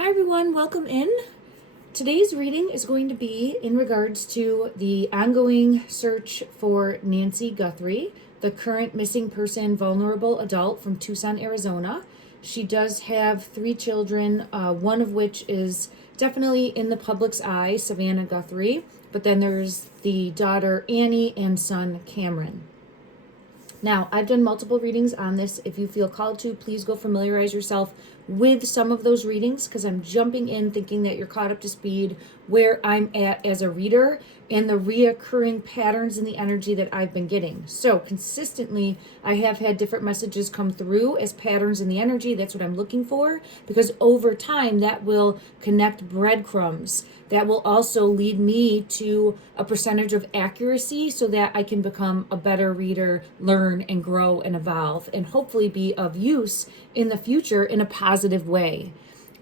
Hi everyone, welcome in. Today's reading is going to be in regards to the ongoing search for Nancy Guthrie, the current missing person vulnerable adult from Tucson, Arizona. She does have 3 children, one of which is definitely in the public's eye, Savannah Guthrie, but then there's the daughter Annie and son Cameron. Now, I've done multiple readings on this. If you feel called to, please go familiarize yourself with some of those readings because I'm jumping in thinking that you're caught up to speed where I'm at as a reader and the reoccurring patterns in the energy that I've been getting. So consistently, I have had different messages come through as patterns in the energy. That's what I'm looking for because over time, that will connect breadcrumbs. That will also lead me to a percentage of accuracy so that I can become a better reader, learn and grow and evolve, and hopefully be of use in the future in a positive way.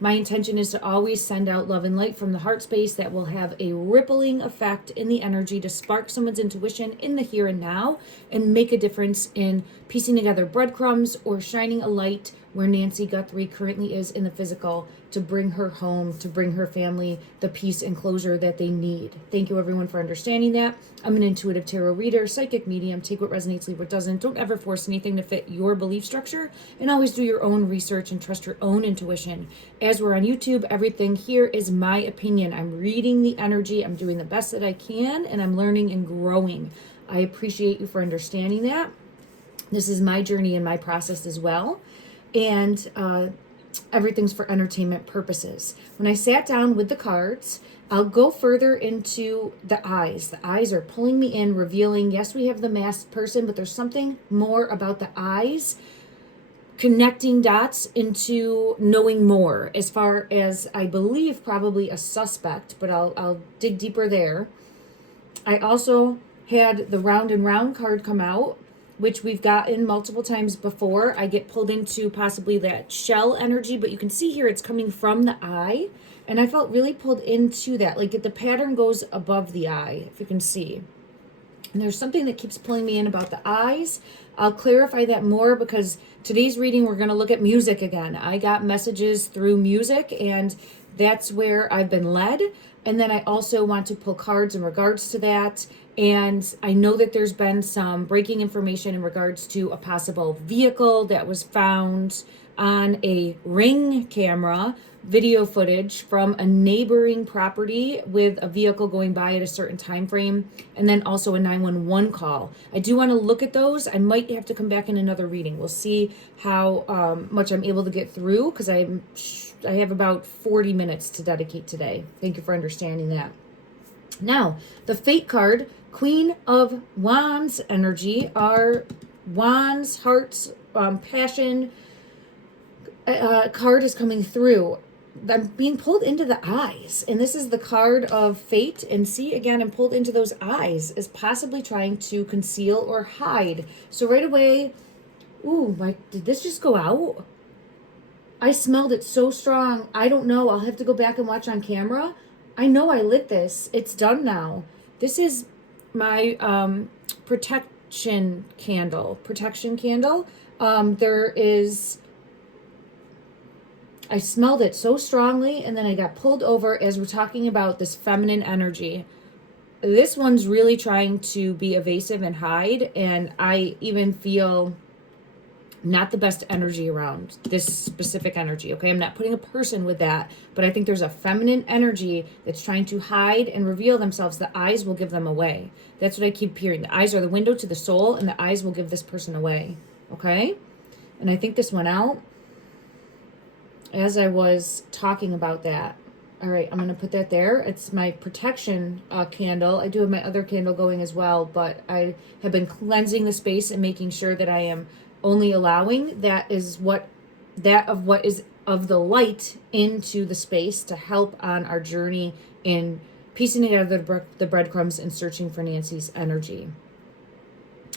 My intention is to always send out love and light from the heart space that will have a rippling effect in the energy to spark someone's intuition in the here and now and make a difference in piecing together breadcrumbs or shining a light where Nancy Guthrie currently is in the physical to bring her home, to bring her family the peace and closure that they need. Thank you everyone for understanding that. I'm an intuitive tarot reader, psychic medium. Take what resonates, leave what doesn't. Don't ever force anything to fit your belief structure and always do your own research and trust your own intuition. As we're on YouTube, everything here is my opinion. I'm reading the energy. I'm doing the best that I can and I'm learning and growing. I appreciate you for understanding that. This is my journey and my process as well. And everything's for entertainment purposes. When I sat down with the cards, I'll go further into the eyes. The eyes are pulling me in, revealing, yes, we have the masked person, but there's something more about the eyes, connecting dots into knowing more as far as I believe probably a suspect, but I'll dig deeper there. I also had the round and round card come out, which we've gotten multiple times before. I get pulled into possibly that shell energy, but you can see here it's coming from the eye. And I felt really pulled into that. Like the pattern goes above the eye, if you can see. And there's something that keeps pulling me in about the eyes. I'll clarify that more because today's reading, we're going to look at music again. I got messages through music and that's where I've been led. And then I also want to pull cards in regards to that. And I know that there's been some breaking information in regards to a possible vehicle that was found on a Ring camera, video footage from a neighboring property with a vehicle going by at a certain time frame, and then also a 911 call. I do want to look at those. I might have to come back in another reading. We'll see how much I'm able to get through because I have about 40 minutes to dedicate today. Thank you for understanding that. Now, the Fate card, Queen of Wands energy, are wands, hearts, passion card is coming through. I'm being pulled into the eyes, and this is the card of Fate. And see, again, I'm pulled into those eyes as possibly trying to conceal or hide. So right away, did this just go out? I smelled it so strong. I don't know. I'll have to go back and watch on camera. I know I lit this. It's done now. This is my protection candle. I smelled it so strongly, and then I got pulled over as we're talking about this feminine energy. This one's really trying to be evasive and hide, and I even feel not the best energy around this specific energy, okay? I'm not putting a person with that, but I think there's a feminine energy that's trying to hide and reveal themselves. The eyes will give them away. That's what I keep hearing. The eyes are the window to the soul, and the eyes will give this person away, okay? And I think this went out as I was talking about that. All right, I'm going to put that there. It's my protection candle. I do have my other candle going as well, but I have been cleansing the space and making sure that I am only allowing what is of the light into the space to help on our journey in piecing together the breadcrumbs and searching for Nancy's energy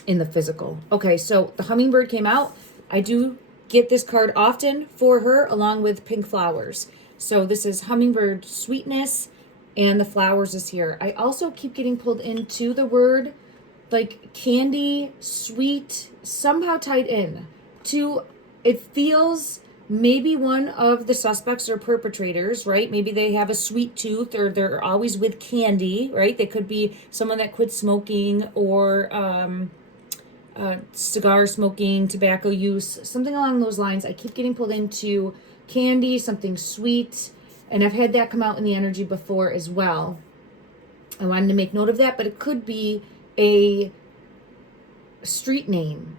in the physical. Okay, so the hummingbird came out. I do get this card often for her along with pink flowers. So this is hummingbird sweetness and the flowers is here. I also keep getting pulled into the word like candy, sweet, somehow tied in to, it feels maybe one of the suspects or perpetrators, right? Maybe they have a sweet tooth, or they're always with candy, right? They could be someone that quit smoking, or cigar smoking, tobacco use, something along those lines. I keep getting pulled into candy, something sweet, and I've had that come out in the energy before as well. I wanted to make note of that, but it could be a street name.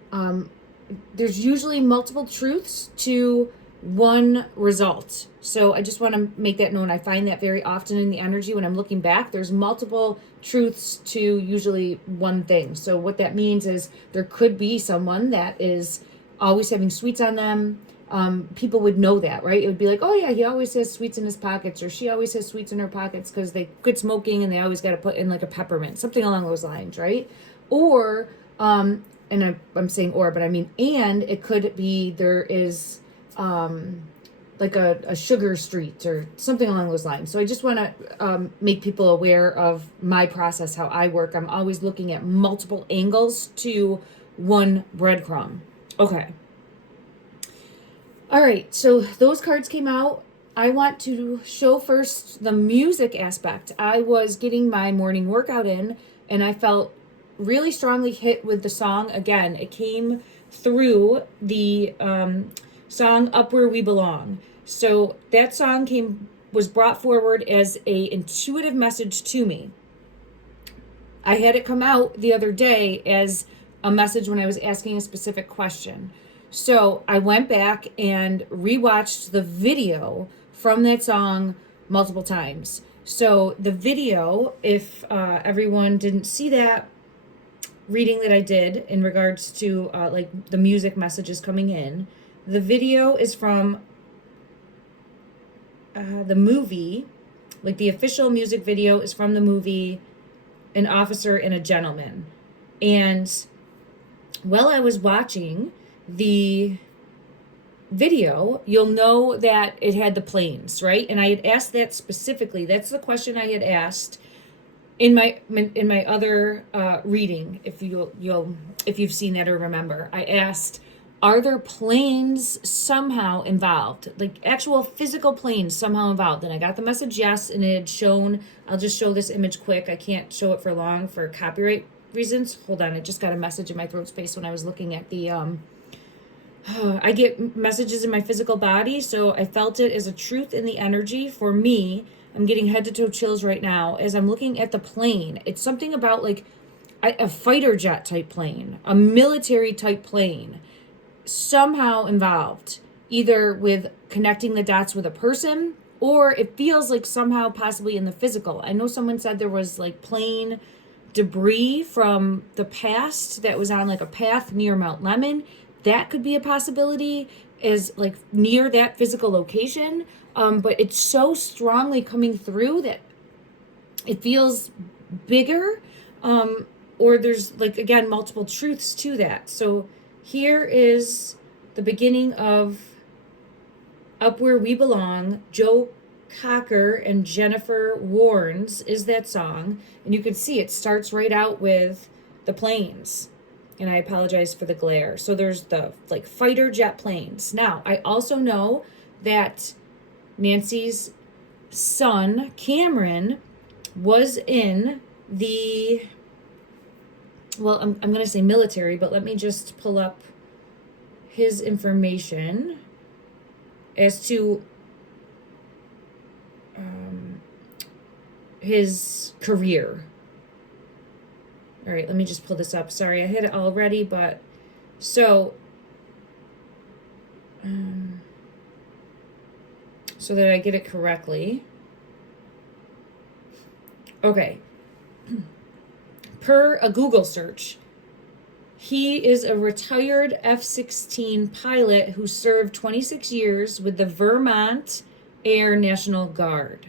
There's usually multiple truths to one result. So I just want to make that known. I find that very often in the energy when I'm looking back, there's multiple truths to usually one thing. So what that means is there could be someone that is always having sweets on them. People would know that, right? It would be like, oh yeah, he always has sweets in his pockets, or she always has sweets in her pockets because they quit smoking and they always got to put in like a peppermint, something along those lines, right? Or, and I'm saying or, but I mean, and it could be there is like a sugar street or something along those lines. So I just want to make people aware of my process, how I work. I'm always looking at multiple angles to one breadcrumb. Okay. All right, so those cards came out. I want to show first the music aspect. I was getting my morning workout in, and I felt really strongly hit with the song. Again, it came through the song Up Where We Belong. So that song was brought forward as a intuitive message to me. I had it come out the other day as a message when I was asking a specific question. So I went back and rewatched the video from that song multiple times. So the video, if everyone didn't see that reading that I did in regards to like the music messages coming in, the video is from the movie, like the official music video is from the movie An Officer and a Gentleman. And while I was watching the video, you'll know that it had the planes, right? And I had asked that specifically. That's the question I had asked in my other reading. If you've seen that or remember, I asked, are there planes somehow involved, like actual physical planes somehow involved? And I got the message yes, and it had shown. I'll just show this image quick. I can't show it for long for copyright reasons. Hold on, I just got a message in my throat space when I was looking at the I get messages in my physical body, so I felt it as a truth in the energy for me. I'm getting head to toe chills right now as I'm looking at the plane. It's something about like a fighter jet type plane, a military type plane, somehow involved, either with connecting the dots with a person, or it feels like somehow possibly in the physical. I know someone said there was like plane debris from the past that was on like a path near Mount Lemon. That could be a possibility, is like near that physical location. But it's so strongly coming through that it feels bigger. Or there's like, again, multiple truths to that. So here is the beginning of Up Where We Belong. Joe Cocker and Jennifer Warnes is that song. And you can see it starts right out with the planes. And I apologize for the glare. So there's the like fighter jet planes. Now, I also know that Nancy's son, Cameron, was in the, well, I'm going to say military, but let me just pull up his information as to his career. All right, let me just pull this up. Sorry, I had it already, but so so that I get it correctly. Okay. Per a Google search, he is a retired F-16 pilot who served 26 years with the Vermont Air National Guard.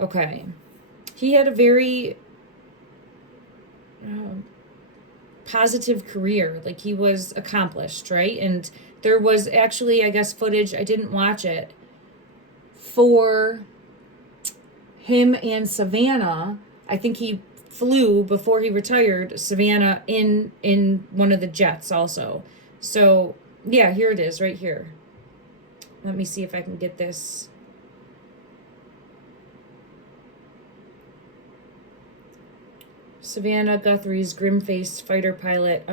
Okay. He had a very positive career. Like, he was accomplished, right? And there was actually, I guess, footage, I didn't watch it, for him and Savannah. I think he flew before he retired Savannah in one of the jets also. So yeah, here it is right here. Let me see if I can get this. Savannah Guthrie's grim-faced fighter pilot.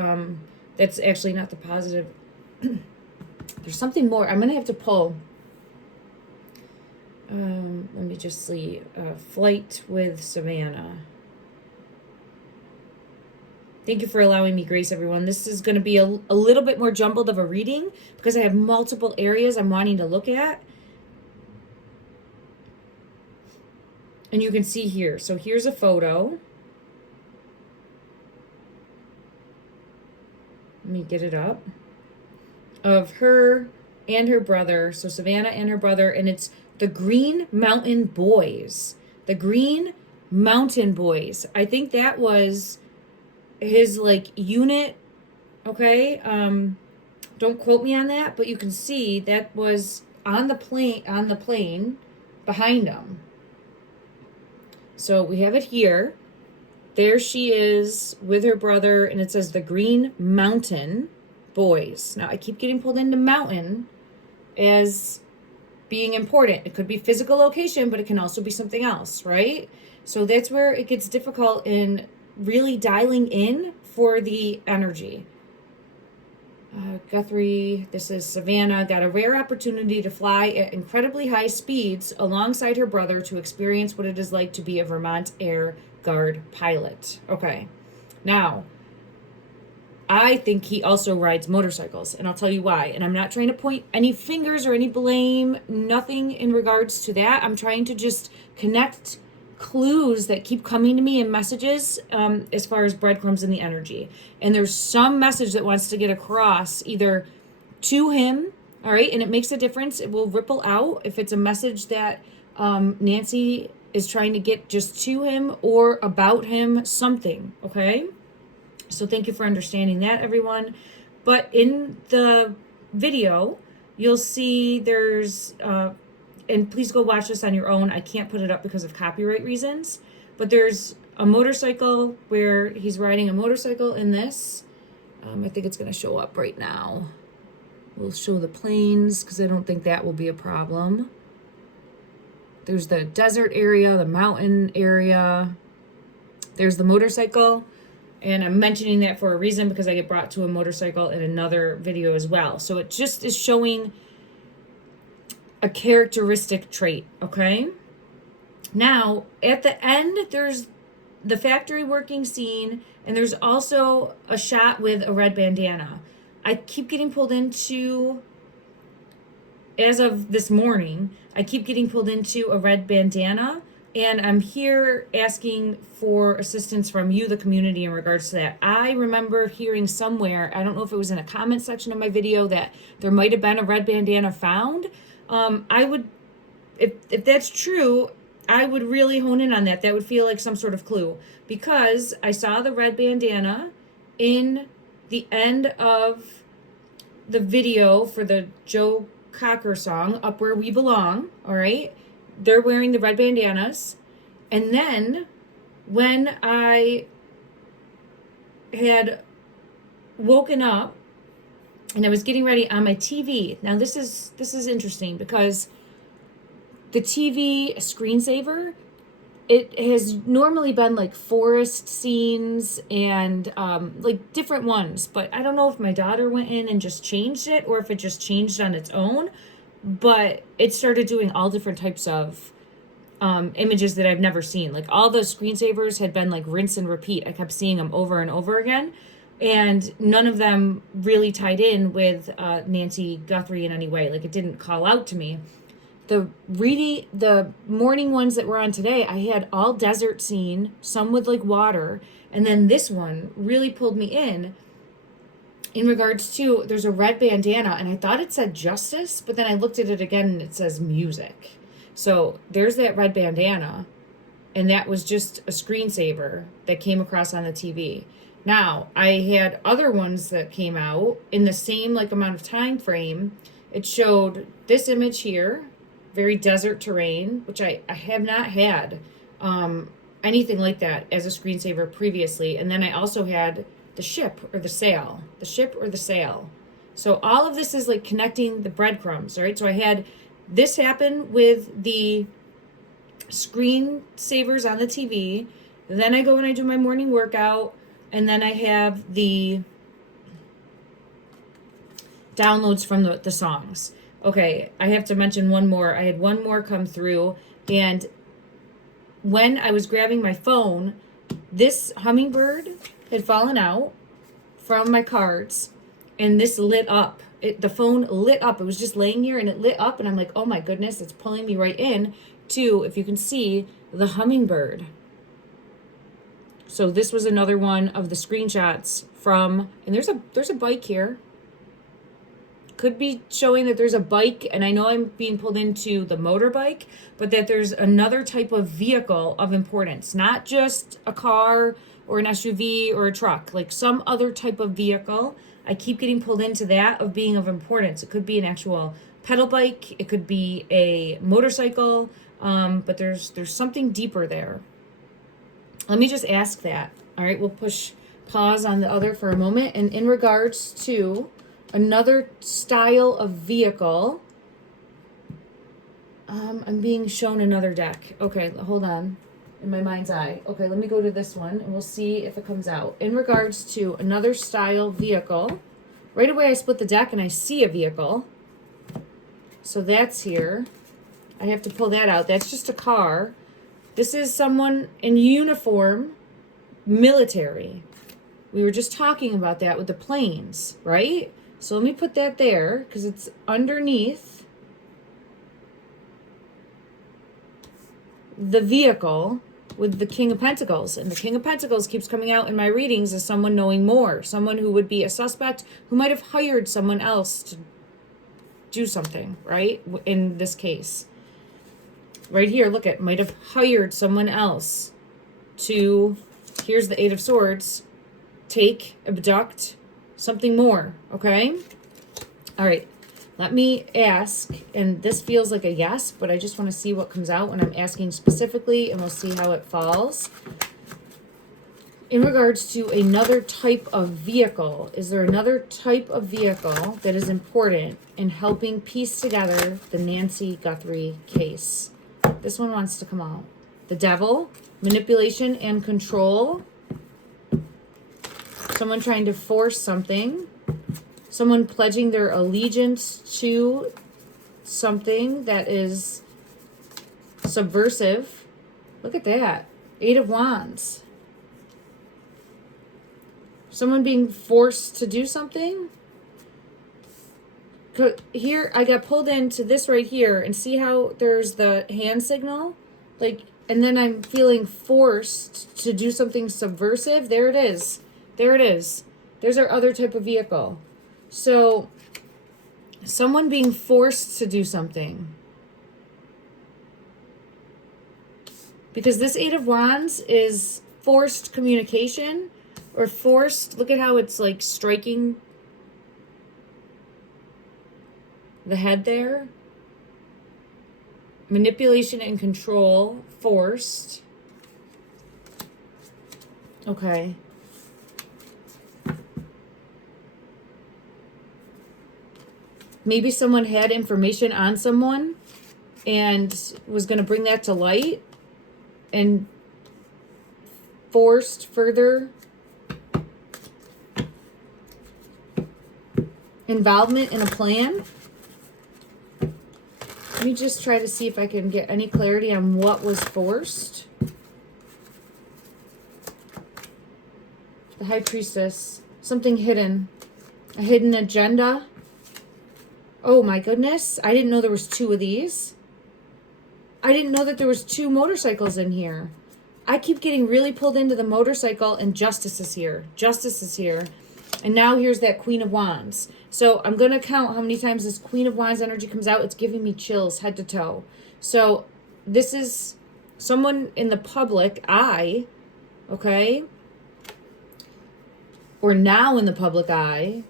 That's actually not the positive. There's something more. I'm going to have to pull. Let me just see. Flight with Savannah. Thank you for allowing me grace, everyone. This is going to be a little bit more jumbled of a reading because I have multiple areas I'm wanting to look at. And you can see here. So here's a photo. Let me get it up. Of her and her brother. So Savannah and her brother. And it's the Green Mountain Boys. The Green Mountain Boys. I think that was his like unit. Okay. Don't quote me on that, but you can see that was on the plane behind him. So we have it here. There she is with her brother, and it says the Green Mountain Boys. Now, I keep getting pulled into mountain as being important. It could be physical location, but it can also be something else, right? So that's where it gets difficult in really dialing in for the energy. Guthrie, this is Savannah, got a rare opportunity to fly at incredibly high speeds alongside her brother to experience what it is like to be a Vermont Air Guard pilot. Okay. Now, I think he also rides motorcycles, and I'll tell you why. And I'm not trying to point any fingers or any blame, nothing in regards to that. I'm trying to just connect clues that keep coming to me in messages as far as breadcrumbs in the energy. And there's some message that wants to get across either to him, all right, and it makes a difference. It will ripple out if it's a message that Nancy is trying to get just to him or about him, something, okay? So thank you for understanding that, everyone. But in the video, you'll see there's, and please go watch this on your own. I can't put it up because of copyright reasons. But there's a motorcycle where he's riding a motorcycle in this. I think it's going to show up right now. We'll show the plains because I don't think that will be a problem. There's the desert area, the mountain area. There's the motorcycle. And I'm mentioning that for a reason because I get brought to a motorcycle in another video as well. So it just is showing a characteristic trait, okay? Now, at the end, there's the factory working scene, and there's also a shot with a red bandana. I keep getting pulled into, as of this morning, I keep getting pulled into a red bandana, and I'm here asking for assistance from you, the community, in regards to that. I remember hearing somewhere, I don't know if it was in a comment section of my video, that there might have been a red bandana found. I would, if that's true, I would really hone in on that. That would feel like some sort of clue, because I saw the red bandana in the end of the video for the Joe Cocker song, Up Where We Belong, all right? They're wearing the red bandanas. And then when I had woken up and I was getting ready on my TV. Now this is interesting because the TV screensaver, it has normally been like forest scenes and like different ones, but I don't know if my daughter went in and just changed it or if it just changed on its own, but it started doing all different types of images that I've never seen. Like all the screensavers had been like rinse and repeat. I kept seeing them over and over again. And none of them really tied in with Nancy Guthrie in any way. Like it didn't call out to me. The morning ones that were on today, I had all desert scene, some with like water. And then this one really pulled me in regards to, there's a red bandana. And I thought it said justice, but then I looked at it again and it says music. So there's that red bandana. And that was just a screensaver that came across on the TV. Now, I had other ones that came out in the same like amount of time frame. It showed this image here, very desert terrain, which I have not had anything like that as a screensaver previously. And then I also had the ship or the sail. So all of this is like connecting the breadcrumbs, right? So I had this happen with the screensavers on the TV. Then I go and I do my morning workout. And then I have the downloads from the songs. Okay, I have to mention one more. I had one more come through. And when I was grabbing my phone, this hummingbird had fallen out from my cards. And this lit up. The phone lit up. It was just laying here and it lit up. And I'm like, oh my goodness, it's pulling me right in to, if you can see, the hummingbird. So this was another one of the screenshots from, and there's a bike here. Could be showing that there's a bike, and I know I'm being pulled into the motorbike, but that there's another type of vehicle of importance, not just a car or an SUV or a truck, like some other type of vehicle. I keep getting pulled into that of being of importance. It could be an actual pedal bike, it could be a motorcycle, but there's something deeper there. Let me just ask that. All right, we'll push pause on the other for a moment. And in regards to another style of vehicle, I'm being shown another deck. Okay, hold on. In my mind's eye. Okay, let me go to this one and we'll see if it comes out. In regards to another style vehicle, right away I split the deck and I see a vehicle. So that's here. I have to pull that out. That's just a car. This is someone in uniform, military. We were just talking about that with the planes, right? So let me put that there because it's underneath the vehicle with the King of Pentacles. And the King of Pentacles keeps coming out in my readings as someone knowing more, someone who would be a suspect who might have hired someone else to do something, right? In this case. Right here, look at, might have hired someone else to, here's the Eight of Swords, take, abduct, something more, okay? All right, let me ask, and this feels like a yes, but I just want to see what comes out when I'm asking specifically, and we'll see how it falls. In regards to another type of vehicle, is there another type of vehicle that is important in helping piece together the Nancy Guthrie case? This one wants to come out. The Devil, manipulation and control. Someone trying to force something. Someone pledging their allegiance to something that is subversive. Look at that. Eight of Wands. Someone being forced to do something. Here, I got pulled into this right here, and see how there's the hand signal? Like, and then I'm feeling forced to do something subversive. There it is. There it is. There's our other type of vehicle. So, someone being forced to do something. Because this Eight of Wands is forced communication, or forced, look at how it's like striking the head there. Manipulation and control, forced. Okay. Maybe someone had information on someone and was going to bring that to light and forced further involvement in a plan. Let me just try to see if I can get any clarity on what was forced. The High Priestess. Something hidden. A hidden agenda. Oh my goodness. I didn't know there was two of these. I didn't know that there was two motorcycles in here. I keep getting really pulled into the motorcycle, and Justice is here. Justice is here. And now here's that Queen of Wands. So I'm going to count how many times this Queen of Wands energy comes out. It's giving me chills head to toe. So this is someone in the public eye, okay? Or now in the public eye.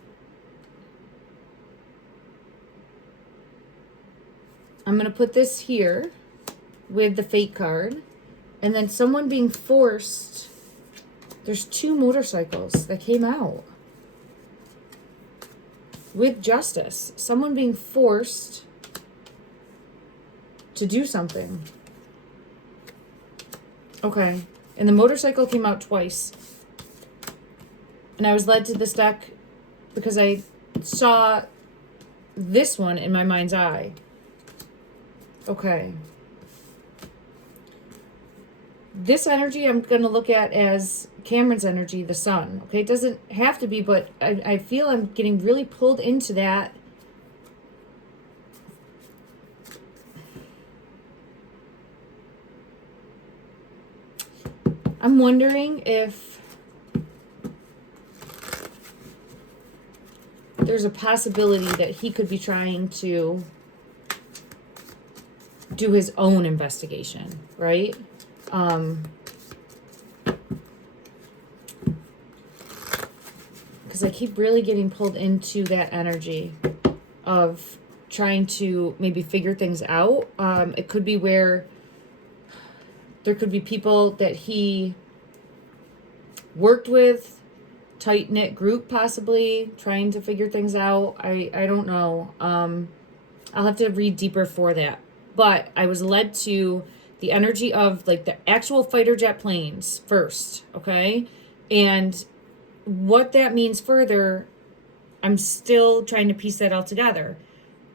I'm going to put this here with the Fate card. And then someone being forced. There's two motorcycles that came out. with justice. Someone being forced to do something. Okay. And the motorcycle came out twice. And I was led to this deck because I saw this one in my mind's eye. Okay. This energy I'm going to look at as Cameron's energy, the sun. Okay, it doesn't have to be, but I feel I'm getting really pulled into that. I'm wondering if there's a possibility that he could be trying to do his own investigation, right? Because I keep really getting pulled into that energy of trying to maybe figure things out. It could be where there could be people that he worked with, tight-knit group possibly, trying to figure things out. I don't know. I'll have to read deeper for that. But I was led to the energy of like the actual fighter jet planes first, okay? And what that means further, I'm still trying to piece that all together.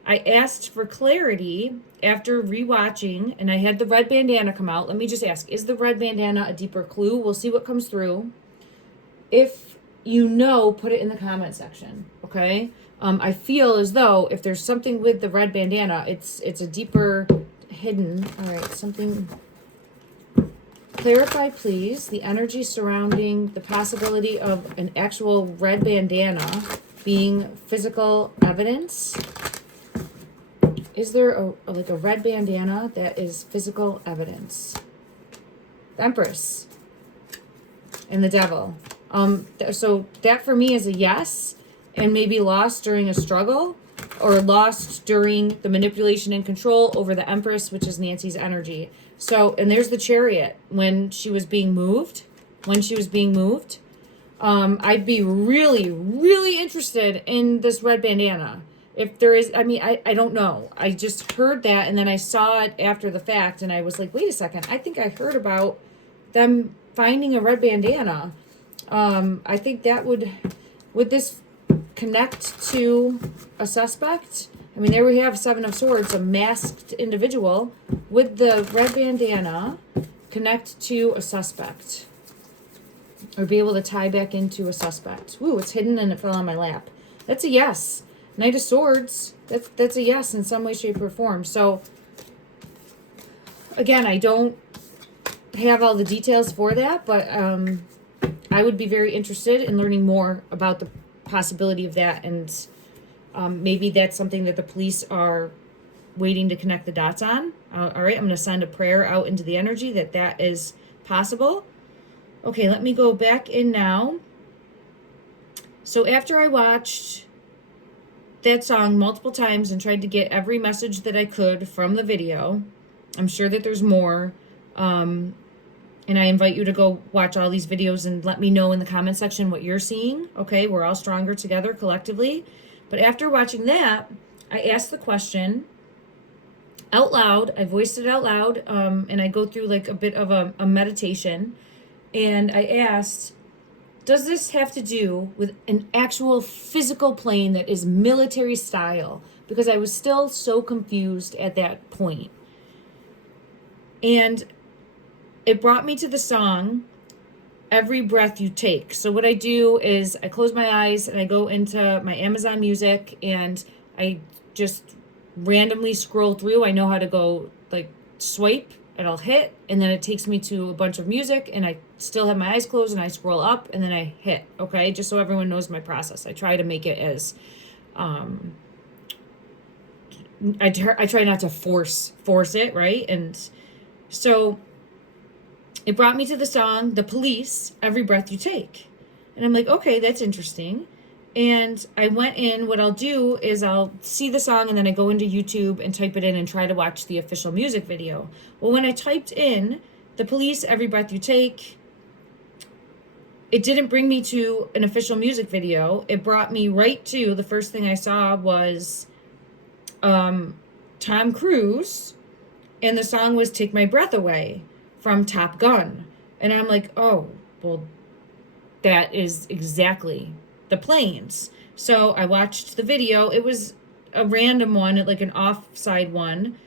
I asked for clarity after rewatching, and I had the red bandana come out. Let me just ask, is the red bandana a deeper clue? We'll see what comes through. If you know, put it in the comment section, okay? I feel as though if there's something with the red bandana, it's a deeper hidden. All right, something. Clarify, please, the energy surrounding the possibility of an actual red bandana being physical evidence. Is there a red bandana that is physical evidence? The Empress and the Devil. So that for me is a yes, and maybe lost during a struggle or lost during the manipulation and control over the Empress, which is Nancy's energy. So, and there's the Chariot when she was being moved. I'd be really, really interested in this red bandana. If there is, I don't know. I just heard that, and then I saw it after the fact, and I was like, wait a second. I think I heard about them finding a red bandana. I think that would this connect to a suspect? I mean, there we have Seven of Swords, a masked individual with the red bandana, connect to a suspect. Or be able to tie back into a suspect. Ooh, it's hidden and it fell on my lap. That's a yes. Knight of Swords, that's a yes in some way, shape, or form. So, again, I don't have all the details for that, but I would be very interested in learning more about the possibility of that, and maybe that's something that the police are waiting to connect the dots on. All right, I'm going to send a prayer out into the energy that is possible. Okay, let me go back in now. So after I watched that song multiple times and tried to get every message that I could from the video, I'm sure that there's more. And I invite you to go watch all these videos and let me know in the comment section what you're seeing. Okay, we're all stronger together collectively. But after watching that, I asked the question out loud. I voiced it out loud, and I go through like a bit of a meditation. And I asked, does this have to do with an actual physical plane that is military style? Because I was still so confused at that point. And it brought me to the song, Every Breath You Take. So what I do is I close my eyes and I go into my Amazon Music and I just randomly scroll through. I know how to go like swipe and I'll hit, and then it takes me to a bunch of music, and I still have my eyes closed and I scroll up and then I hit, okay? Just so everyone knows my process. I try to make it as, I try not to force it, right? And so it brought me to the song, The Police, Every Breath You Take. And I'm like, okay, that's interesting. And I went in, what I'll do is I'll see the song and then I go into YouTube and type it in and try to watch the official music video. Well, when I typed in The Police, Every Breath You Take, it didn't bring me to an official music video. It brought me right to, the first thing I saw was Tom Cruise, and the song was Take My Breath Away from Top Gun. And I'm like, oh, well, that is exactly the planes. So I watched the video. It was a random one, like an offside one.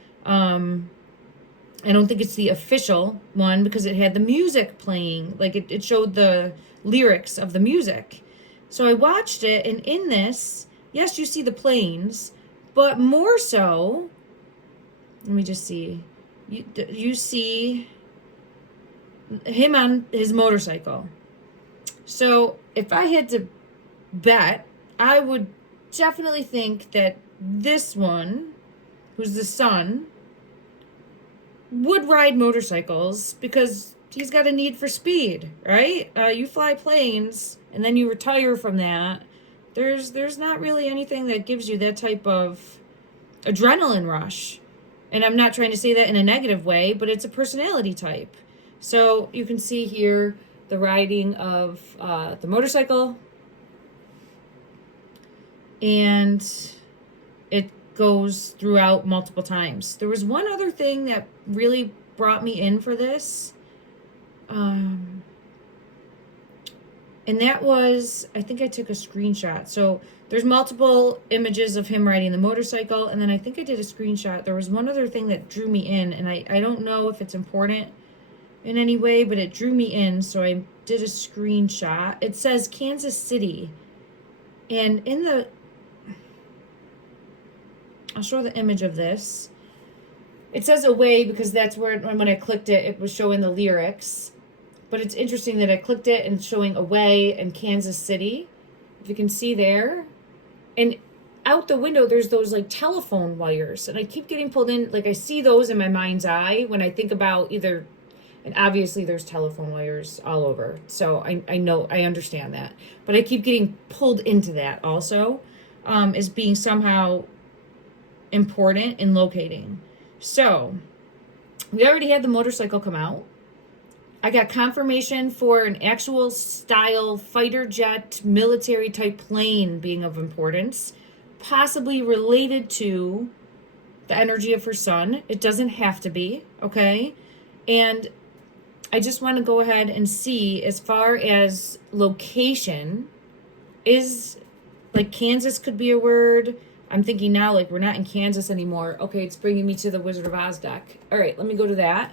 I don't think it's the official one because it had the music playing. Like it showed the lyrics of the music. So I watched it, and in this, yes, you see the planes, but more so, let me just see. You see him on his motorcycle. So if I had to bet, I would definitely think that this one, who's the son, would ride motorcycles because he's got a need for speed, right? You fly planes and then you retire from that. There's not really anything that gives you that type of adrenaline rush. And I'm not trying to say that in a negative way, but it's a personality type. So you can see here the riding of the motorcycle, and it goes throughout multiple times. There was one other thing that really brought me in for this, and that was, I think I took a screenshot. So there's multiple images of him riding the motorcycle, and then I think I did a screenshot. There was one other thing that drew me in, and I don't know if it's important in any way, but it drew me in, so I did a screenshot. It says Kansas City, and in the, I'll show the image of this. It says away because that's where, when I clicked it, it was showing the lyrics. But it's interesting that I clicked it and showing away and Kansas City. If you can see there. And out the window, there's those like telephone wires. And I keep getting pulled in. Like I see those in my mind's eye when I think about either, and obviously there's telephone wires all over. So I know, I understand that. But I keep getting pulled into that also as being somehow important in locating. So we already had the motorcycle come out. I got confirmation for an actual style fighter jet military type plane being of importance, possibly related to the energy of her son. It doesn't have to be, okay? And I just want to go ahead and see, as far as location, is like Kansas could be a word. I'm thinking now, like, we're not in Kansas anymore. Okay, it's bringing me to the Wizard of Oz deck. All right, let me go to that.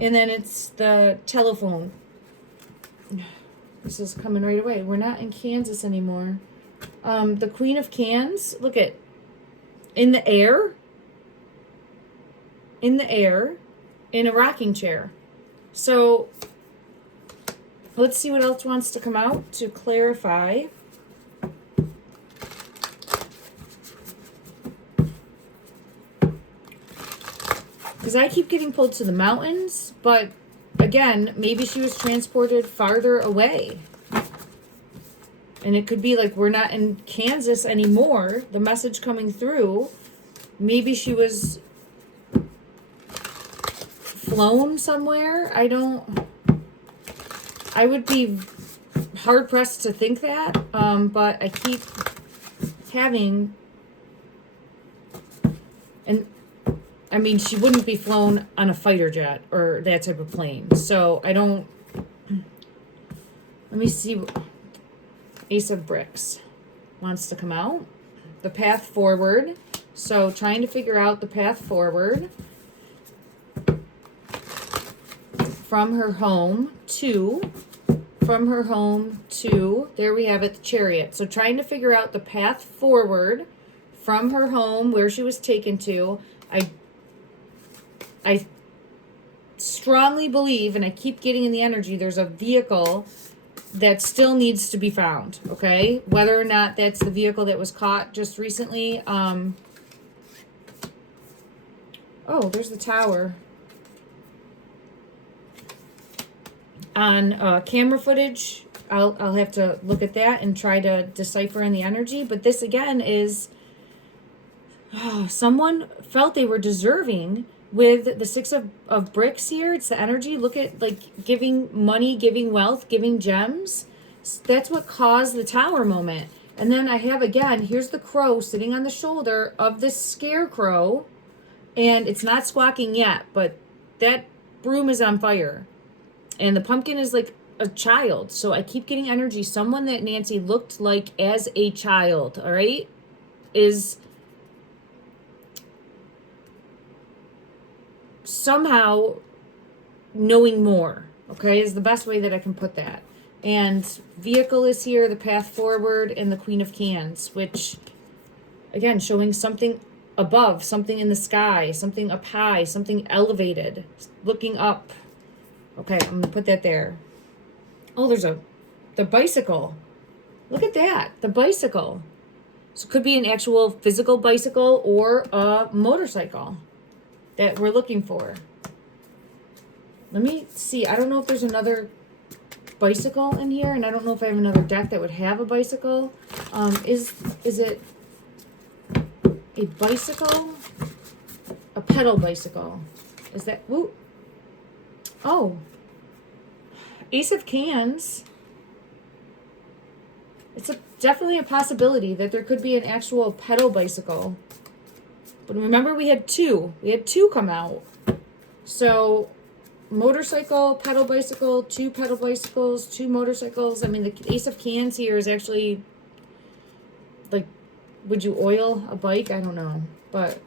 And then it's the telephone. This is coming right away. We're not in Kansas anymore. The Queen of Cans, look at, in the air, in a rocking chair. So let's see what else wants to come out to clarify. Because I keep getting pulled to the mountains, but again, maybe she was transported farther away. And it could be like, we're not in Kansas anymore. The message coming through, maybe she was flown somewhere. I would be hard pressed to think that, but I keep having, and I mean, she wouldn't be flown on a fighter jet or that type of plane. So I don't, let me see. Ace of Bricks wants to come out. The path forward. So trying to figure out the path forward from her home to, there we have it, the Chariot. So trying to figure out the path forward from her home, where she was taken to. I strongly believe, and I keep getting in the energy, there's a vehicle that still needs to be found, okay? Whether or not that's the vehicle that was caught just recently. Oh, there's the tower. On camera footage, I'll have to look at that and try to decipher in the energy. But this, again, is someone felt they were deserving with the Six of Bricks here. It's the energy. Look at like giving money, giving wealth, giving gems. That's what caused the Tower moment. And then I have, again, here's the crow sitting on the shoulder of this scarecrow. And it's not squawking yet, but that broom is on fire. And the pumpkin is like a child. So I keep getting energy. Someone that Nancy looked like as a child, all right, is somehow knowing more, okay, is the best way that I can put that. And vehicle is here, the path forward, and the Queen of Cans, which, again, showing something above, something in the sky, something up high, something elevated, looking up. Okay, I'm gonna put that there. Oh, there's the bicycle. Look at that, the bicycle. So it could be an actual physical bicycle or a motorcycle that we're looking for. Let me see. I don't know if there's another bicycle in here, and I don't know if I have another deck that would have a bicycle. Is it a bicycle? A pedal bicycle? Is that? Ooh. Oh. Ace of Cans. It's definitely a possibility that there could be an actual pedal bicycle. But remember, we had two. We had two come out. So, motorcycle, pedal bicycle, two pedal bicycles, two motorcycles. I mean, the Ace of Cans here is actually, like, would you oil a bike? I don't know. But,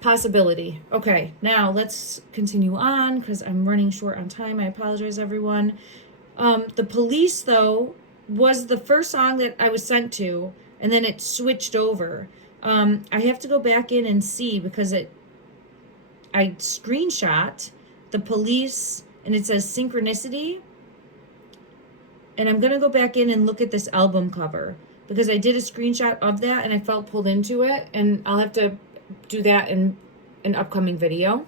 possibility. Okay, now let's continue on because I'm running short on time. I apologize, everyone. The Police, though, was the first song that I was sent to, and then it switched over. I have to go back in and see because I screenshot the Police, and it says Synchronicity. And I'm going to go back in and look at this album cover because I did a screenshot of that and I felt pulled into it, and I'll have to do that in an upcoming video.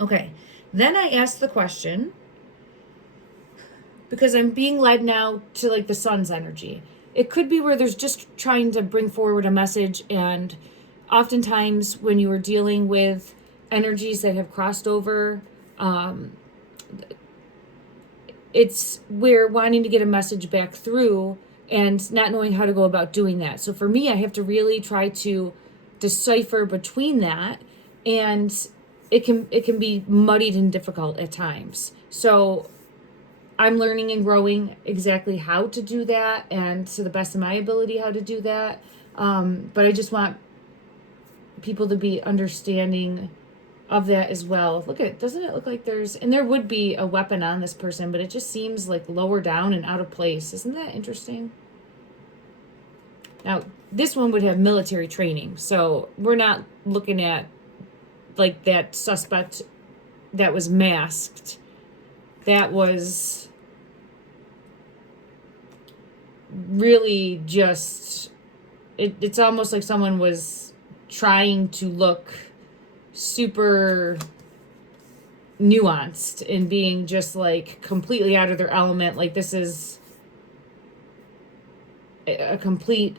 Okay, then I asked the question because I'm being led now to like the sun's energy. It could be where there's just trying to bring forward a message, and oftentimes when you are dealing with energies that have crossed over, it's we're wanting to get a message back through and not knowing how to go about doing that. So for me, I have to really try to decipher between that, and it can be muddied and difficult at times. So I'm learning and growing exactly how to do that, and to the best of my ability how to do that. But I just want people to be understanding of that as well. Look at, doesn't it look like and there would be a weapon on this person, but it just seems like lower down and out of place. Isn't that interesting? Now, this one would have military training, so we're not looking at like that suspect that was masked. That was really just, it's almost like someone was trying to look super nuanced and being just like completely out of their element. Like this is a complete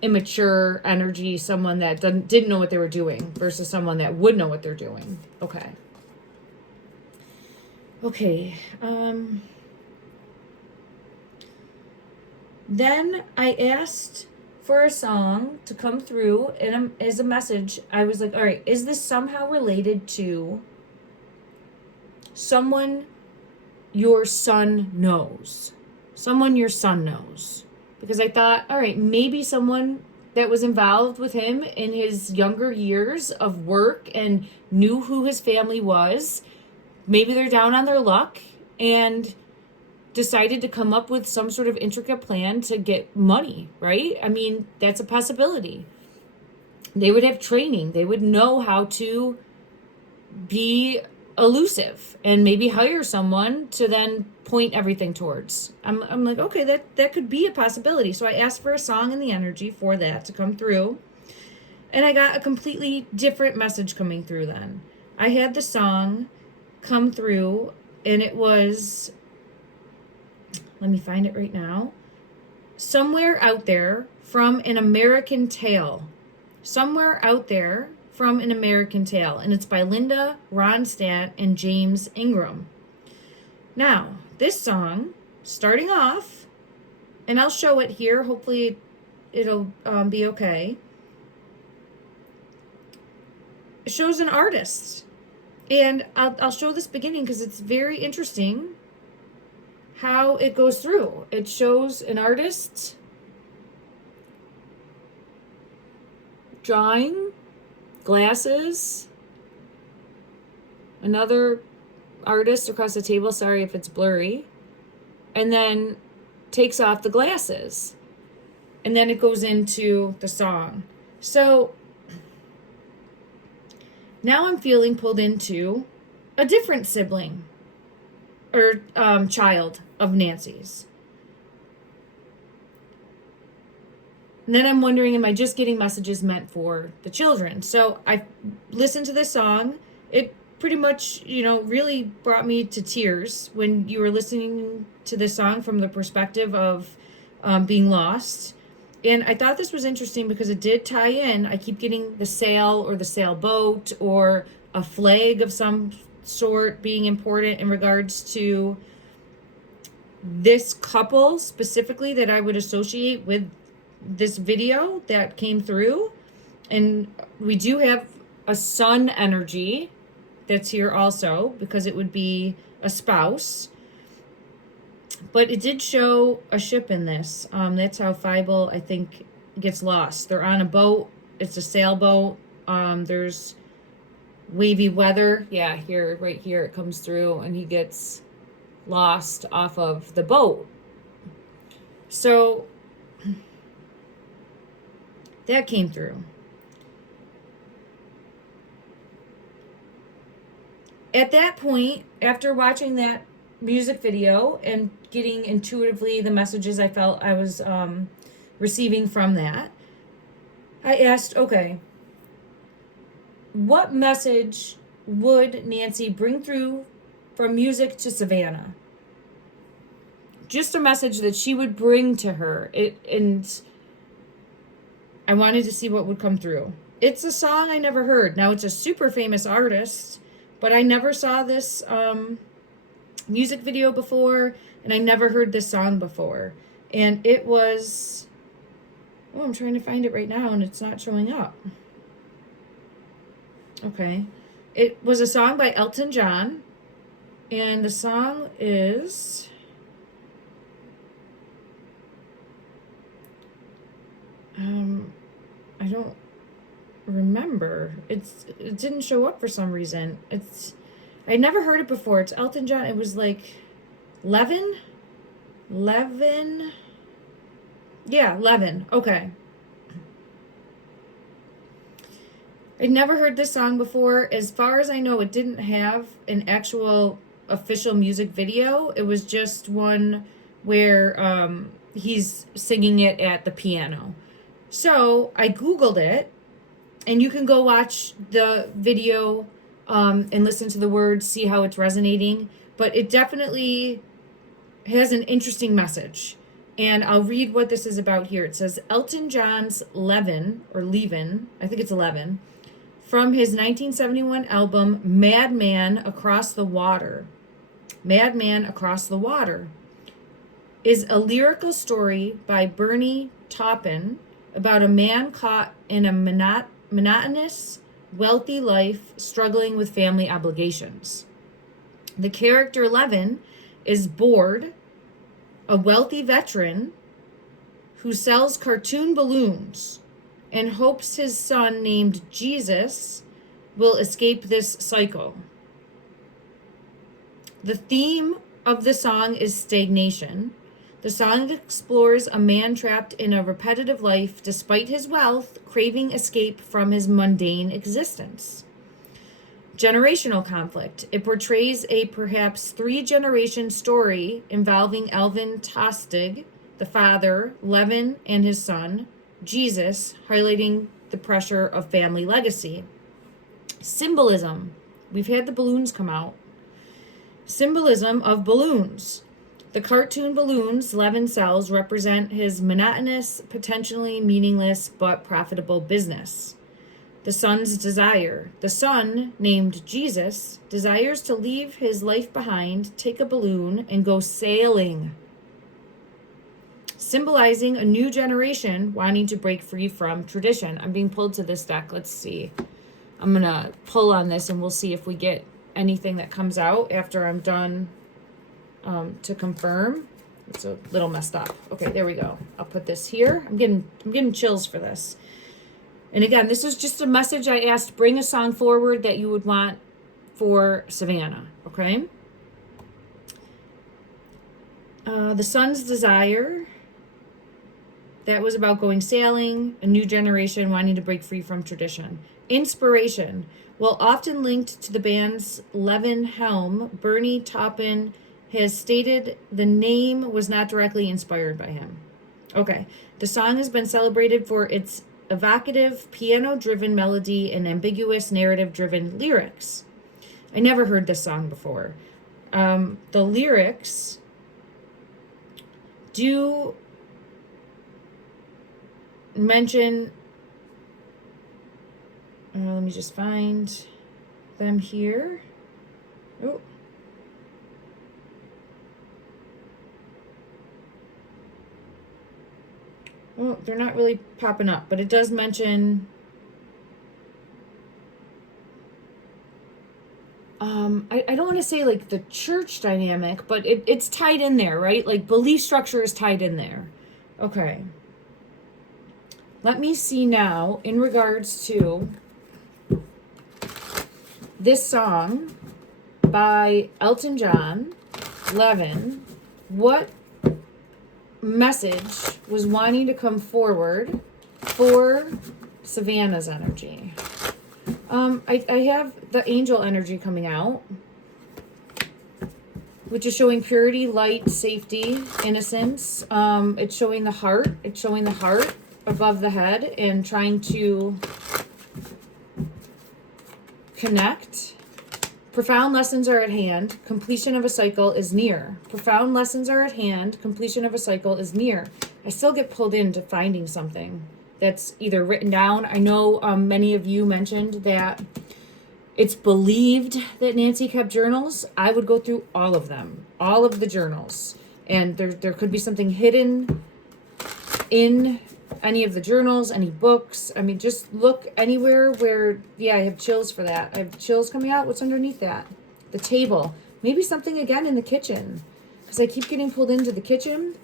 immature energy, someone that didn't know what they were doing versus someone that would know what they're doing. Okay. Then I asked for a song to come through, and as a message, I was like, all right, is this somehow related to someone your son knows? Someone your son knows. Because I thought, all right, maybe someone that was involved with him in his younger years of work and knew who his family was. Maybe they're down on their luck and decided to come up with some sort of intricate plan to get money, right? I mean, that's a possibility. They would have training. They would know how to be elusive and maybe hire someone to then point everything towards. I'm like, okay, that could be a possibility. So I asked for a song and the energy for that to come through. And I got a completely different message coming through then. I had the song come through, and it was, let me find it right now, Somewhere Out There from An American Tale. Somewhere Out There from An American Tale, and it's by Linda Ronstadt and James Ingram. Now, this song, starting off, and I'll show it here, hopefully it'll be okay. It shows an artist, and I'll show this beginning because it's very interesting how it goes through. It shows an artist drawing, glasses, another artist across the table, sorry if it's blurry, and then takes off the glasses. And then it goes into the song. So now I'm feeling pulled into a different sibling or child of Nancy's. And then I'm wondering, am I just getting messages meant for the children? So I listened to this song. It pretty much, really brought me to tears when you were listening to this song from the perspective of being lost. And I thought this was interesting because it did tie in. I keep getting the sail or the sailboat or a flag of some sort being important in regards to this couple specifically that I would associate with this video that came through. And we do have a sun energy that's here also because it would be a spouse. But it did show a ship in this. That's how Fievel, I think, gets lost. They're on a boat. It's a sailboat. There's wavy weather. Yeah, right here it comes through and he gets lost off of the boat. So that came through. At that point, after watching that music video and getting intuitively the messages I felt I was receiving from that, I asked, okay, what message would Nancy bring through from music to Savannah? Just a message that she would bring to her. And I wanted to see what would come through. It's a song I never heard. Now, it's a super famous artist, but I never saw this music video before, and I never heard this song before. And it was, I'm trying to find it right now, and it's not showing up. Okay. It was a song by Elton John, and the song is... I don't remember. It didn't show up for some reason. I never heard it before. It's Elton John. It was like Levin. Yeah, Levin. Okay. I'd never heard this song before. As far as I know, it didn't have an actual official music video. It was just one where he's singing it at the piano. So I Googled it, and you can go watch the video and listen to the words, see how it's resonating. But it definitely has an interesting message. And I'll read what this is about here. It says, Elton John's Levin, I think it's 11, from his 1971 album, Madman Across the Water. Madman Across the Water is a lyrical story by Bernie Taupin about a man caught in a monotonous, wealthy life, struggling with family obligations. The character Levin is bored, a wealthy veteran who sells cartoon balloons and hopes his son named Jesus will escape this cycle. The theme of the song is stagnation. The song explores a man trapped in a repetitive life despite his wealth, craving escape from his mundane existence. Generational conflict. It portrays a perhaps 3-generation story involving Alvin Tostig, the father, Levin, and his son, Jesus, highlighting the pressure of family legacy. Symbolism. We've had the balloons come out. Symbolism of balloons. The cartoon balloons, 11 cells, represent his monotonous, potentially meaningless, but profitable business. The son's desire. The son, named Jesus, desires to leave his life behind, take a balloon, and go sailing, symbolizing a new generation wanting to break free from tradition. I'm being pulled to this deck. Let's see. I'm going to pull on this and we'll see if we get anything that comes out after I'm done to confirm. It's a little messed up. Okay, there we go. I'll put this here. I'm getting chills for this. And again, this is just a message I asked, bring a song forward that you would want for Savannah, okay? The son's desire, that was about going sailing, a new generation wanting to break free from tradition. Inspiration, while often linked to the band's Levin Helm, Bernie Taupin has stated the name was not directly inspired by him. Okay, the song has been celebrated for its evocative, piano-driven melody and ambiguous, narrative-driven lyrics. I never heard this song before. The lyrics do mention, let me just find them here. Oh. Oh, they're not really popping up, but it does mention I don't want to say like the church dynamic, but it's tied in there, right? Like belief structure is tied in there. Okay. Let me see now in regards to this song by Elton John, Levin, what message was wanting to come forward for Savannah's energy. I have the angel energy coming out, which is showing purity, light, safety, innocence. It's showing the heart. It's showing the heart above the head and trying to connect. Profound lessons are at hand. Completion of a cycle is near. Profound lessons are at hand. Completion of a cycle is near. I still get pulled into finding something that's either written down. I know many of you mentioned that it's believed that Nancy kept journals. I would go through all of them, all of the journals. And there could be something hidden in any of the journals, any books. I mean, just look anywhere where, yeah, I have chills for that. I have chills coming out. What's underneath that? The table. Maybe something again in the kitchen. Because I keep getting pulled into the kitchen.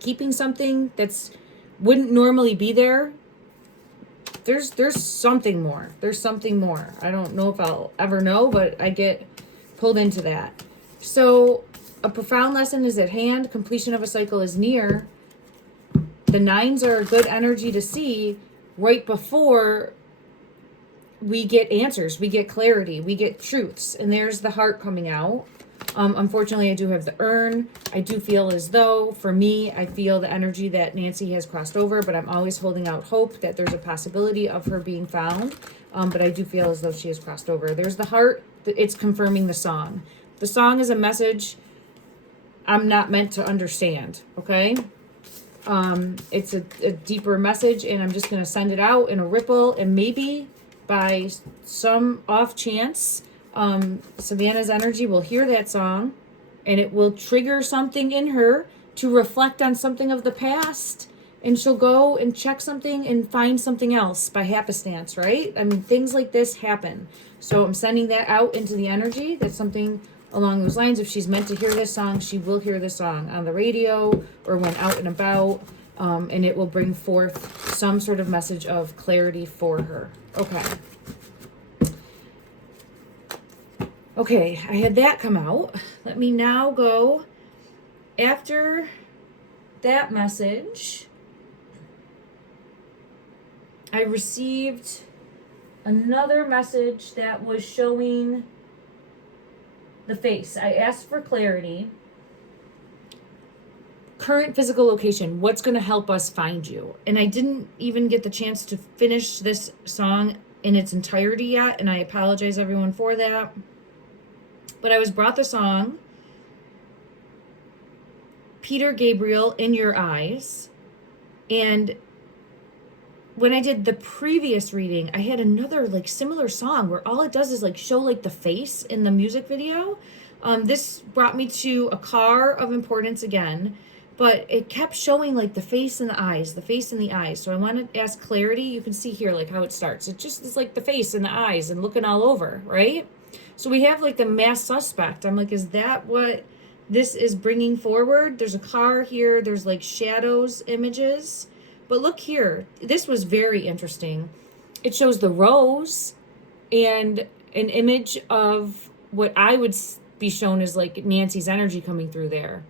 Keeping something that's wouldn't normally be there. There's something more. There's something more. I don't know if I'll ever know, but I get pulled into that. So a profound lesson is at hand. Completion of a cycle is near. The nines are a good energy to see right before we get answers, we get clarity, we get truths. And there's the heart coming out. Unfortunately, I do have the urn. I do feel as though, for me, I feel the energy that Nancy has crossed over, but I'm always holding out hope that there's a possibility of her being found. But I do feel as though she has crossed over. There's the heart. It's confirming the song. The song is a message I'm not meant to understand, okay? It's a deeper message, and I'm just going to send it out in a ripple, and maybe by some off chance, Savannah's energy will hear that song, and it will trigger something in her to reflect on something of the past, and she'll go and check something and find something else by happenstance, right? I mean, things like this happen. So I'm sending that out into the energy. That's something along those lines. If she's meant to hear this song, she will hear this song on the radio or when out and about, and it will bring forth some sort of message of clarity for her. Okay, I had that come out. Let me now go after that message. I received another message that was showing the face. I asked for clarity. Current physical location. What's going to help us find you? And I didn't even get the chance to finish this song in its entirety yet, and I apologize everyone for that. But I was brought the song Peter Gabriel, In Your Eyes. And when I did the previous reading, I had another like similar song where all it does is like show like the face in the music video. This brought me to a car of importance again, but it kept showing like the face and the eyes, the face and the eyes. So I want to ask clarity. You can see here like how it starts. It just is like the face and the eyes and looking all over, right? So we have like the mass suspect. I'm like, is that what this is bringing forward? There's a car here. There's like shadows, images. But look here. This was very interesting. It shows the rose and an image of what I would be shown as like Nancy's energy coming through there.